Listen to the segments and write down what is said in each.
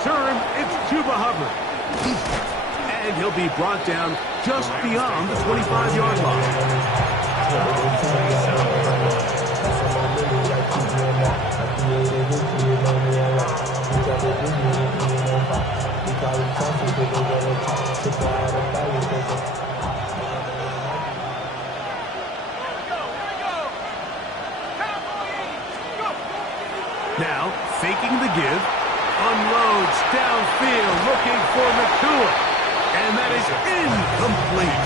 return, it's Chuba Hubbard. And he'll be brought down just beyond the 25-yard line. Now, faking the give, unloads downfield, looking for Nakua, and that is incomplete.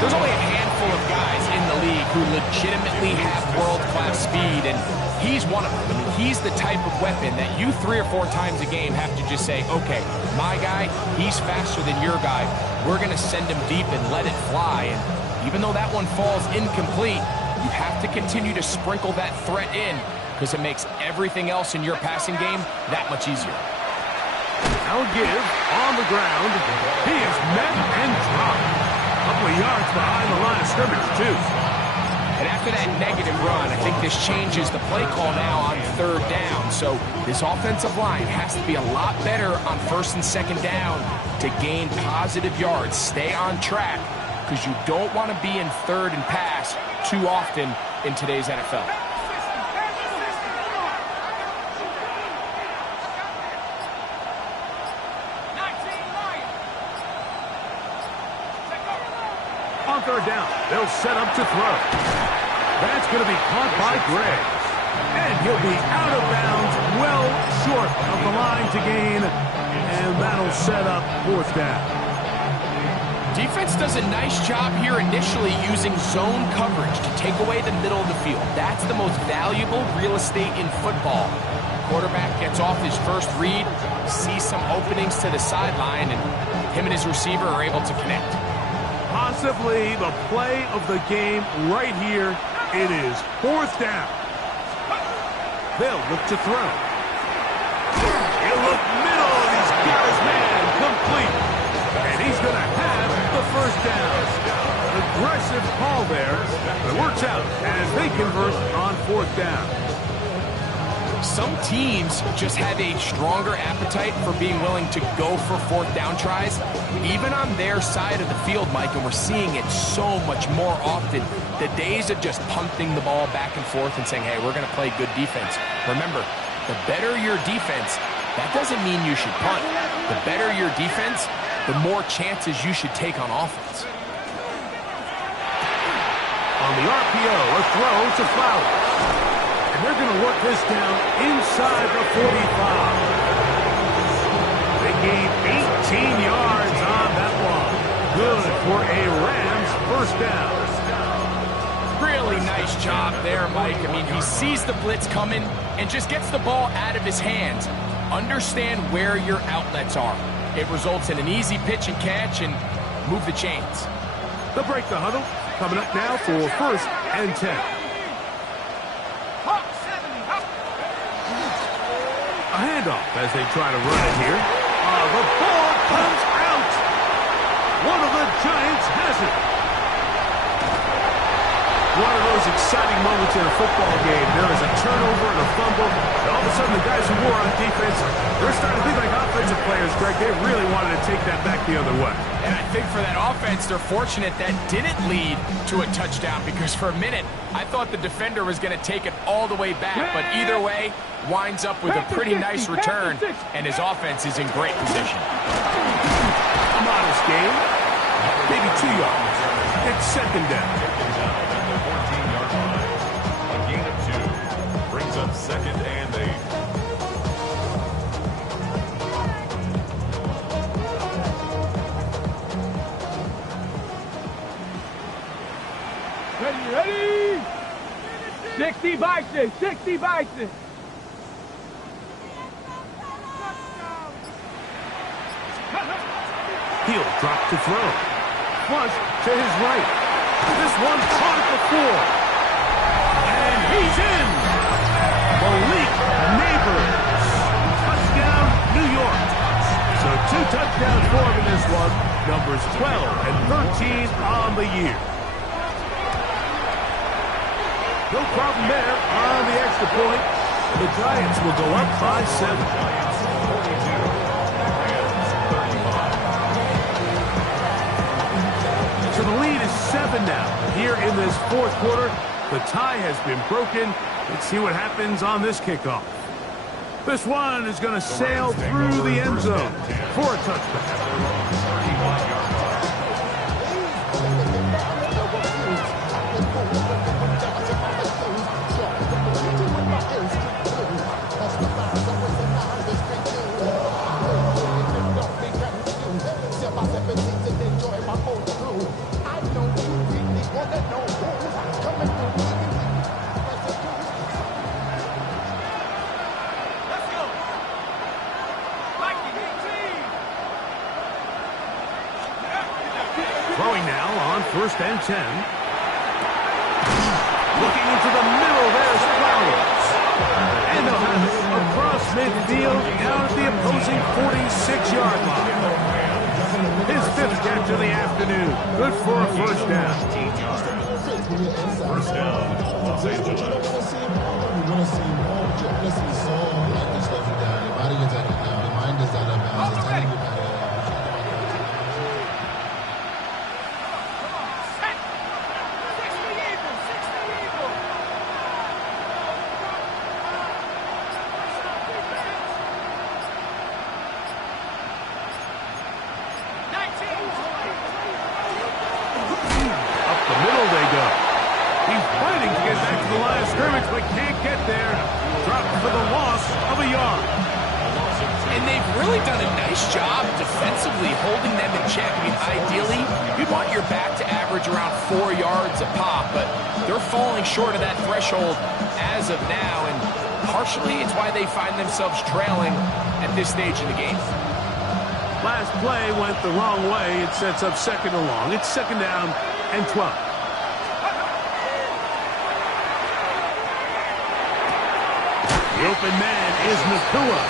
There's only a handful of guys in the league who legitimately have world-class speed, and he's one of them. I mean, he's the type of weapon that you 3 or 4 times a game have to just say, okay, my guy, he's faster than your guy. We're going to send him deep and let it fly, and even though that one falls incomplete, you have to continue to sprinkle that threat in, because it makes everything else in your passing game that much easier. Now give on the ground. He is met and dropped. A couple of yards behind the line of scrimmage, too. And after that negative run, I think this changes the play call now on 3rd down. So this offensive line has to be a lot better on 1st and 2nd down to gain positive yards. Stay on track, because you don't want to be in 3rd and pass too often in today's NFL. On 3rd down, they'll set up to throw. That's going to be caught by Gray. And he'll be out of bounds, well short of the line to gain. And that'll set up 4th down. Defense does a nice job here initially using zone coverage to take away the middle of the field. That's the most valuable real estate in football. Quarterback gets off his first read, sees some openings to the sideline, and him and his receiver are able to connect. Possibly the play of the game right here. It is 4th down. They'll look to throw. He'll look middle, and he's got his man complete. And he's going to have the 1st down. Aggressive call there, but it works out as they convert on 4th down. Some teams just have a stronger appetite for being willing to go for 4th down tries, even on their side of the field, Mike, and we're seeing it so much more often. The days of just punting the ball back and forth and saying, hey, we're going to play good defense. Remember, the better your defense, that doesn't mean you should punt. The better your defense, the more chances you should take on offense. On the RPO, a throw to Flowers. And they're going to work this down inside the 45. They gain 18 yards on that one. Good for a Rams 1st down. Really nice job there, Mike. I mean, he sees the blitz coming and just gets the ball out of his hands. Understand where your outlets are. It results in an easy pitch and catch and move the chains. They'll break the huddle. Coming up now for 1st and 10. A handoff as they try to run it here. The ball comes out. One of the Giants has it. One of those exciting moments in a football game. There is a turnover and a fumble. And all of a sudden, the guys who were on defense, they're starting to think like offensive players, Greg. They really wanted to take that back the other way. And I think for that offense, they're fortunate that didn't lead to a touchdown, because for a minute, I thought the defender was going to take it all the way back. But either way, winds up with a pretty nice return, and his offense is in great position. A modest game, maybe 2 yards. It's 2nd down. A gain of 2 brings up 2nd and 8. Ready? 60 Bison, 60 Bison. He'll drop to throw. Flush to his right. This one caught at the 4. And he's in. Malik Neighbors. Touchdown, New York. So 2 touchdowns for him in this one. Numbers 12 and 13 on the year. No problem there on the extra point. The Giants will go up by 7. So the lead is 7 now. Here in this fourth quarter, the tie has been broken. Let's see what happens on this kickoff. This one is going to sail through the end zone for a touchdown. Throwing now on 1st and 10. Looking into the middle, there's Flowers. And they'll have it across midfield down at the opposing 46-yard line. His 5th catch of the afternoon. Good for a first down. First down, Los Angeles. Scrimmage, but can't get there. Dropped for the loss of a yard. And they've really done a nice job defensively holding them in check. I mean, ideally, you'd want your back to average around 4 yards a pop, but they're falling short of that threshold as of now, and partially it's why they find themselves trailing at this stage in the game. Last play went the wrong way. It sets up 2nd and long. It's 2nd down and 12. The open man is Nakua.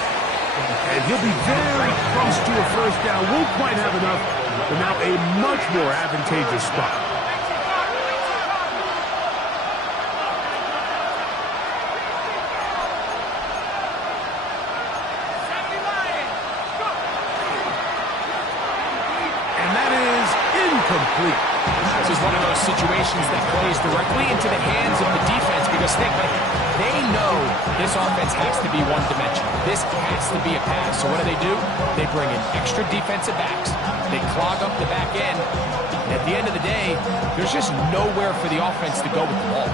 And he'll be very close to a first down. Won't quite have enough, but now a much more advantageous spot. And that is incomplete. This is one of those situations that plays directly into the hands of the defense because they know this offense has to be one-dimensional. This has to be a pass. So what do? They bring in extra defensive backs. They clog up the back end. And at the end of the day, there's just nowhere for the offense to go with the ball.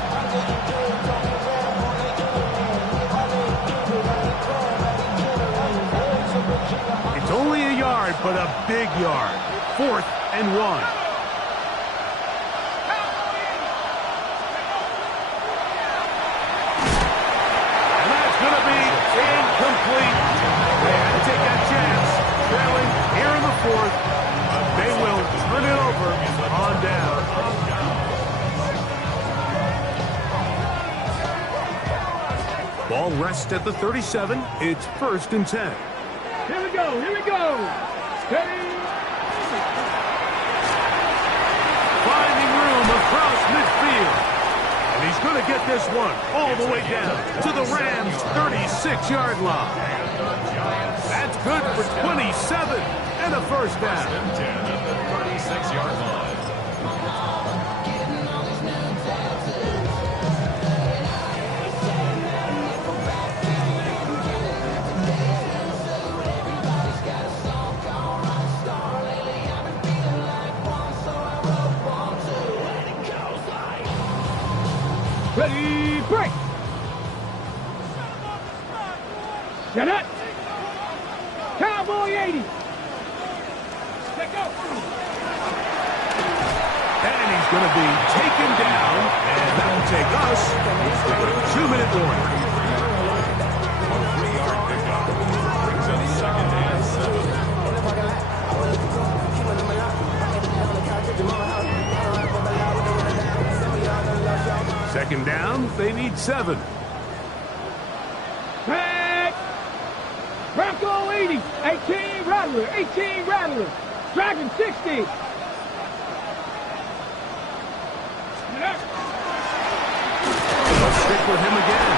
It's only a yard, but a big yard. 4th and 1. Incomplete. They had to take that chance. Trailing here in the 4th. They will turn it over on down. Ball rests at the 37. It's 1st and 10. Here we go. Here we go. Steady. Finding room across midfield. And he's going to get this one all the way down to the Rams' 36-yard line. That's good for 27 and a first down. 10 at the 36-yard line. Ready, break. Get it. Cowboy 80. Let go. And he's going to be taken down, and that will take us to a 2-minute warning. On a 3-yard pickup. Brings up 2nd and 7. 2nd down, they need 7. Back. Bronco 80. 18 Rattler. 18 Rattler. Dragon 60. They'll stick with him again.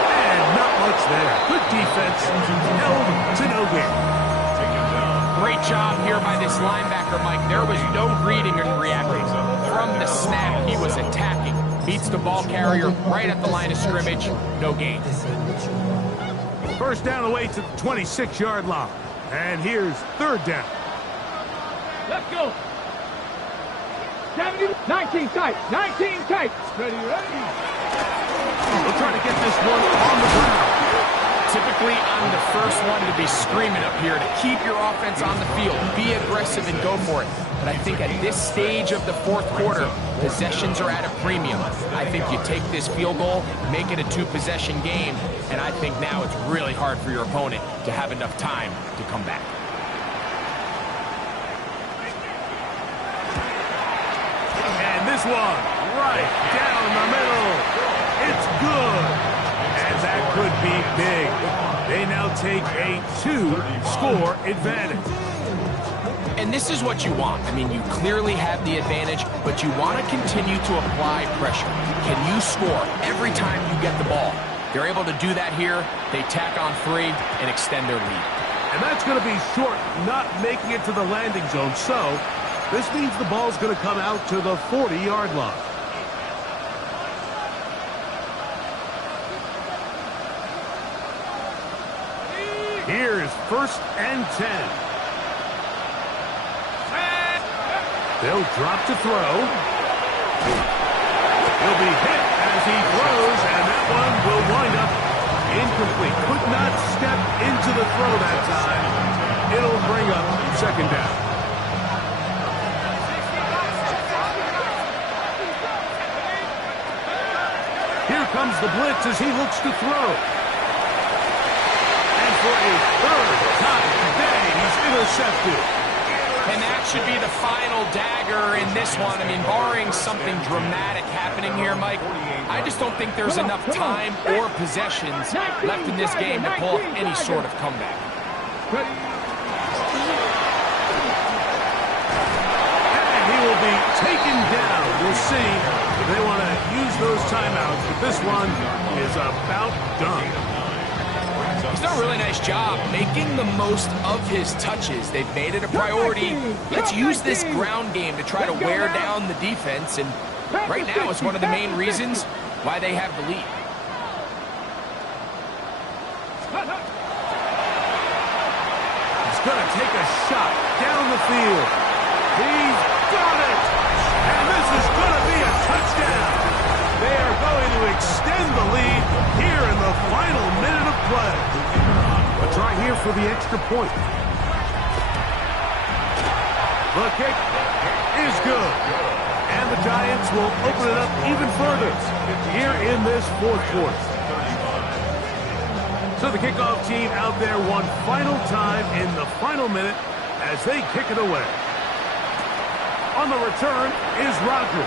And not much there. Good defense. Held to no Great job here by this linebacker, Mike. There was no reading and reacting. From the snap, he was attacking. Beats the ball carrier right at the line of scrimmage. No gain. First down away to the 26-yard line. And here's third down. Let's go. 70, 19 tight. 19 tight. Ready, ready. We'll try to get this one on the ground. Typically, I'm the first one to be screaming up here to keep your offense on the field. Be aggressive and go for it. But I think at this stage of the fourth quarter, possessions are at a premium. I think you take this field goal, make it a two-possession game, and I think now it's really hard for your opponent to have enough time to come back. And this one, right down the middle. It's good. And that could be big. They now take a 2-score advantage. And this is what you want. I mean, you clearly have the advantage, but you want to continue to apply pressure. Can you score every time you get the ball? They're able to do that here. They tack on 3 and extend their lead. And that's going to be short, not making it to the landing zone. So this means the ball's going to come out to the 40-yard line. Here's first and 10. They'll drop to throw. He'll be hit as he throws, and that one will wind up incomplete. Could not step into the throw that time. It'll bring up second down. Here comes the blitz as he looks to throw. For a third time today, he's intercepted. And that should be the final dagger in this one. I mean, barring something dramatic happening here, Mike, I just don't think there's enough time or possessions left in this game to pull off any sort of comeback. And he will be taken down. We'll see if they want to use those timeouts, but this one is about done. He's done a really nice job making the most of his touches. They've made it a priority. Let's use this ground game to try to wear down the defense, and right now it's one of the main reasons why they have the lead. He's going to take a shot down the field. He's got it! And this is going to be a touchdown. They are going to extend the lead here in the final minute of play. A try here for the extra point. The kick is good. And the Giants will open it up even further here in this fourth quarter. So the kickoff team out there one final time in the final minute as they kick it away. On the return is Rodgers.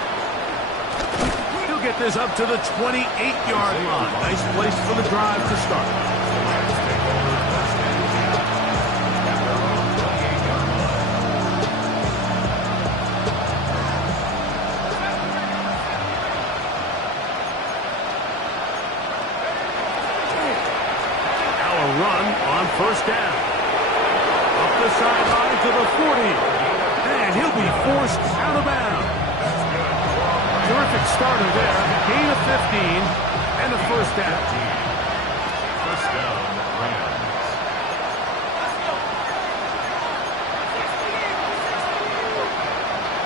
He'll get this up to the 28-yard line. Nice place for the drive to start. Now a run on first down. Up the sideline to the 40. And he'll be forced out of bounds. Terrific starter there. Gain of 15 and a first down. First down, Rams.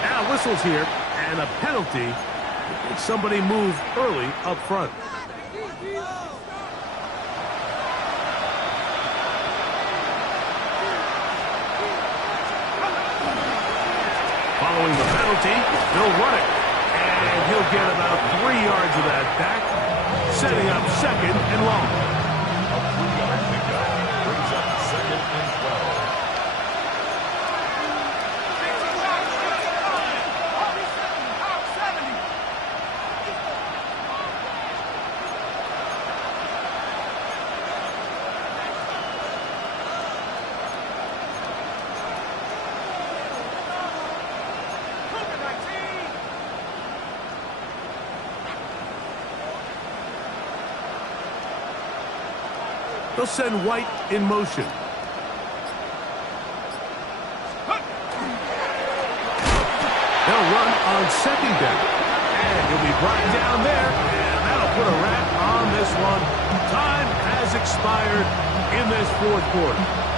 Now whistles here and a penalty if somebody moved early up front. Following the penalty, they'll run it. And he'll get about 3 yards of that back, setting up second and long. A 3-yard pickup brings up second and 12. They'll send White in motion. They'll run on second down. And he'll be brought down there, and that'll put a wrap on this one. Time has expired in this fourth quarter.